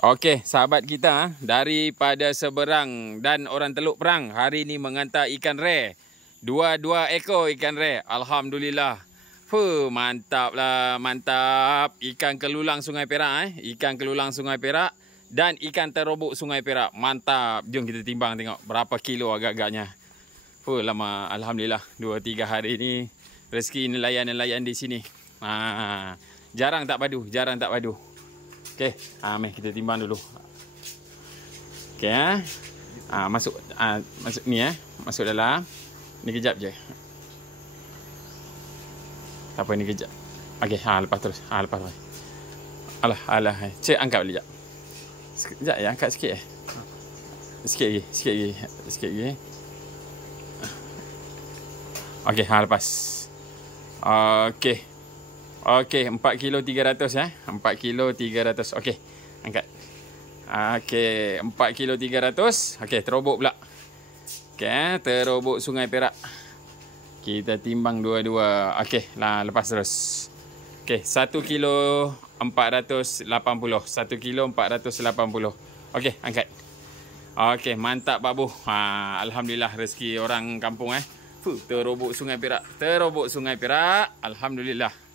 Okey, sahabat kita daripada Seberang dan orang Teluk Perang hari ni mengantar ikan rare. Dua ekor ikan rare. Alhamdulillah. Mantap lah, mantap. Ikan kelulang Sungai Perak Ikan kelulang Sungai Perak dan ikan terobok Sungai Perak. Mantap. Jom kita timbang tengok berapa kilo agak-agaknya. Lama, alhamdulillah 2-3 hari ni rezeki nelayan-nelayan di sini. Jarang tak padu, jarang tak padu. Okey, mari kita timbang dulu. Okey masuk ni masuk dalam. Ni kejap je. Tak apa ni kejap. Okey, lepas terus. Lepas terus. Alah. Cik angkat balik jap. Sekejap ya, angkat sikit Sikit lagi. Okey, lepas. Okey, 4 kilo 300 4 kilo 300. Okey, angkat. Okey, 4 kilo 300. Okey, terobok pula. Okey, terobok Sungai Perak. Kita timbang dua-dua. Okey, lepas terus. Okey, 1 kilo 480. 1 kilo 480. Okey, angkat. Okey, mantap Pak Bu. Alhamdulillah rezeki orang kampung terobok Sungai Perak. Terobok Sungai Perak. Alhamdulillah.